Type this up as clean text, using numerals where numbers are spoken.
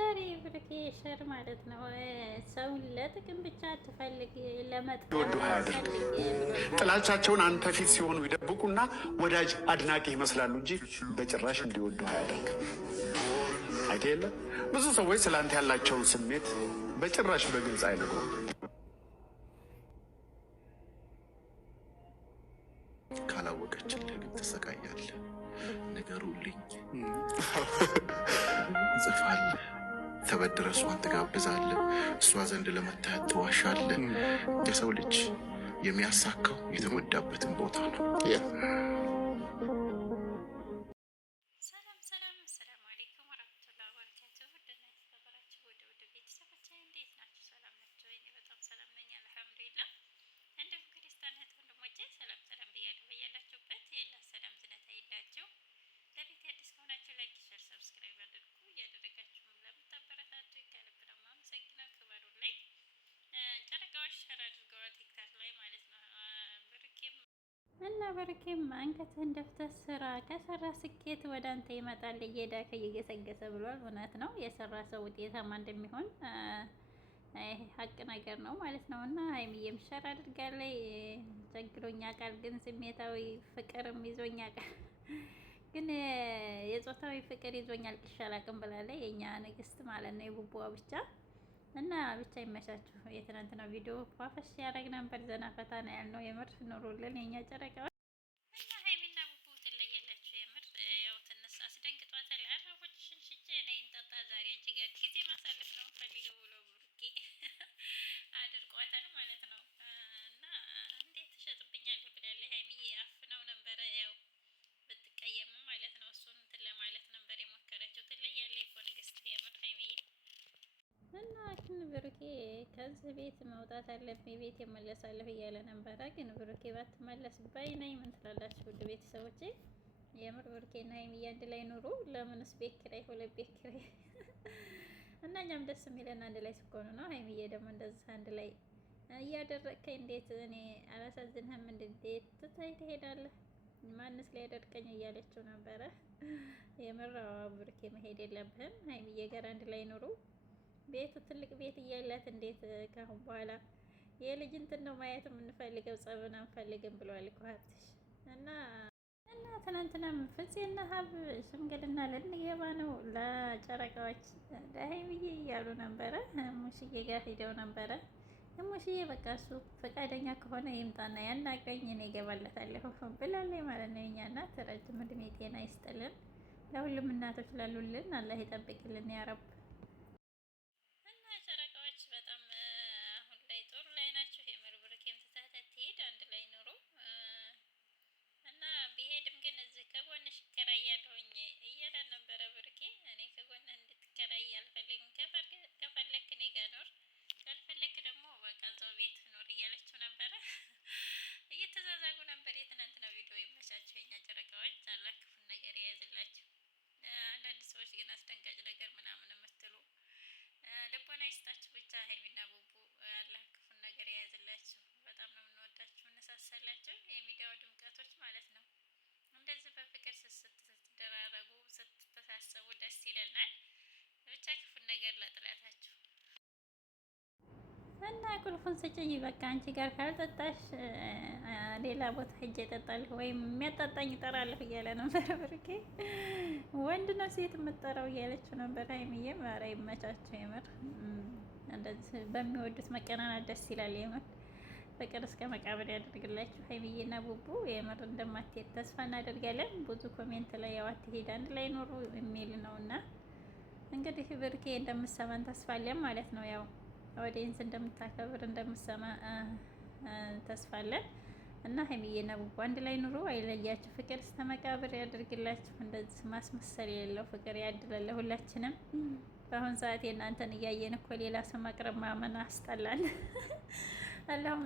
ዛሬ ብርኬ ሸር ማለት ነው። ሰውን ለጥቅም ብቻ አትፈልግ፣ ለመጥፋት ጥላቻቸውን አንተ ፊት ሲሆኑ ይደብቁና ወዳጅ አድናቂ ይመስላሉ እንጂ በጭራሽ እንዲወዱ አያደርግም። አይደለ? ብዙ ሰዎች ስላንተ ያላቸውን ስሜት በጭራሽ በግልጽ አይነግሩም። ካላወቀችልህ ግን ትሰቃያለህ። ንገሩልኝ። ጽፋለህ፣ ተበድረ እሷን ትጋብዛለህ፣ እሷ ዘንድ ለመታየት ትዋሻለህ። የሰው ልጅ የሚያሳካው የተጎዳበትን ቦታ ነው። እና ብሩኬም አንገትህን ደፍተህ ስራ፣ ከሰራ ስኬት ወደ አንተ ይመጣል እየዳከ እየገሰገሰ ብሏል። እውነት ነው። የሰራ ሰው ውጤታማ እንደሚሆን ሀቅ ነገር ነው ማለት ነው። እና ሀይሚዬም ሸር አድርጋለች። ቸግሮኛ ቃል ግን ስሜታዊ ፍቅርም ይዞኛ ቃል ግን የጾታዊ ፍቅር ይዞኛል ቅሻል አቅም ብላለች። የእኛ ንግስት ማለት ነው፣ የቡቡዋ ብቻ እና ብቻ ይመቻችሁ። የትናንትናው ቪዲዮ ፏፈሽ ያደረግ ነበር። ዘና ፈታ ነው ያልነው። የምር ኑሩልን የኛ ጨረቃዎች እና ሀይሚና ቡቡ ትለያላችሁ። የምር ያው ትንሽ አስደንግጧታል። አረቦችሽን ሽጬ ነይ እንጠጣ ዛሬ አንቺ ጋር ጊዜ ማሳለፍ ነው ፈልገው ብሎ ብሩኬ አድርቋታል ማለት ነው። እና እንዴት ትሸጥብኛለህ ብላለች ሀይሚዬ። አፍነው ነበረ ያው ብትቀየምም ማለት ነው። እሱን እንትን ለማለት ነበር የሞከረችው። ትለያለች እኮ ንግስት የምር ሀይሚዬ። እና ግን ብሩኬ ከዚህ ቤት መውጣት አለብኝ ቤት የመለሳለሁ እያለ ነበረ። ግን ብሩኬ ባትመለስ ባይ ነኝ። ምን ትላላችሁ ውድ ቤተሰቦቼ? የምር ብሩኬና ሀይሚዬ አንድ ላይ ኑሩ። ለምንስ ቤት ኪራይ ሁለት ቤት ኪራይ እና እኛም ደስ የሚለን አንድ ላይ ስኮኑ ነው። ሀይሚዬ ደግሞ እንደዚህ አንድ ላይ እያደረግከኝ እንዴት እኔ አላሳዝንህም? እንዴት ትታይ ትሄዳለህ? ማንስ ላይ ያደርቀኝ እያለችው ነበረ። የምር ብሩኬ መሄድ የለብህም። ሀይሚዬ ጋር አንድ ላይ ኑሩ። ቤቱ ትልቅ ቤት እያላት እንዴት ካሁን በኋላ የልጅ እንትን ነው ማየት የምንፈልገው፣ ጸብን አንፈልግም ብለዋል እኮ ሀብትሽ። እና ትናንትናም ፍፄና ሀብ ሽምግልና ልንገባ ነው ለጨረቃዎች ለሀይሚዬ እያሉ ነበረ። ሙሽዬ ጋር ሂደው ነበረ። ሙሽዬ በቃ እሱ ፈቃደኛ ከሆነ ይምጣና ያናግረኝ እኔ እገባለታለሁ ብላለች ማለት ነው። የእኛ እናት ረጅም እድሜ ጤና ይስጥልን። ለሁሉም እናቶች ላሉልን አላህ ይጠብቅልን ያረብ። እየተዛዛጉ ነበር። የትናንትና ቪዲዮ ይመቻቸው የኛ ጨረቃዎች። አላህ ክፉን ነገር የያዝላችሁ። አንዳንድ ሰዎች ግን አስደንጋጭ ነገር ምናምን የምትሉ ልቦና ይስጣችሁ። ብቻ ሀይሚና ቡቡ አላህ ክፉን ነገር የያዝላችሁ። በጣም ነው የምንወዳችሁ፣ እነሳሳላችሁ። የሚዲያው ድምቀቶች ማለት ነው። እንደዚህ በፍቅር ስትደራረጉ ስትተሳሰቡ ደስ ይለናል። ብቻ ክፉን ነገር ለጥላታችሁ እና ቁልፉን ስጭኝ በቃ አንቺ ጋር ካልጠጣሽ ሌላ ቦታ ሄጄ እጠጣለሁ ወይም የሚያጣጣኝ እጠራለሁ እያለ ነበር ብሩኬ። ወንድ ነው ሴት የምጠራው እያለችው ነበር ሀይሚዬም። ኧረ ይመቻቸው የምር። እንደዚህ በሚወዱት መቀናናት ደስ ይላል የምር። ፍቅር እስከ መቃብር ያደርግላችሁ ሀይሚዬና ቡቡ። የምር እንደማትሄድ ተስፋ እናደርጋለን። ብዙ ኮሜንት ላይ ያው አትሄድ አንድ ላይ ኖሩ የሚል ነው። እና እንግዲህ ብሩኬ እንደምሰማን ተስፋ አለን ማለት ነው። ያው ኦዲየንስ እንደምታከብር እንደምሰማ ተስፋ አለን። እና ሀይሚዬና ቡቡ አንድ ላይ ኑሮ አይለያችሁ፣ ፍቅር እስከ መቃብር ያደርግላችሁ። እንደዚህ ማስመሰል የሌለው ፍቅር ያድላል ሁላችንም። በአሁን ሰዓት የእናንተን እያየን እኮ ሌላ ሰው ማቅረብ ማመን አስጠላን። አላሁም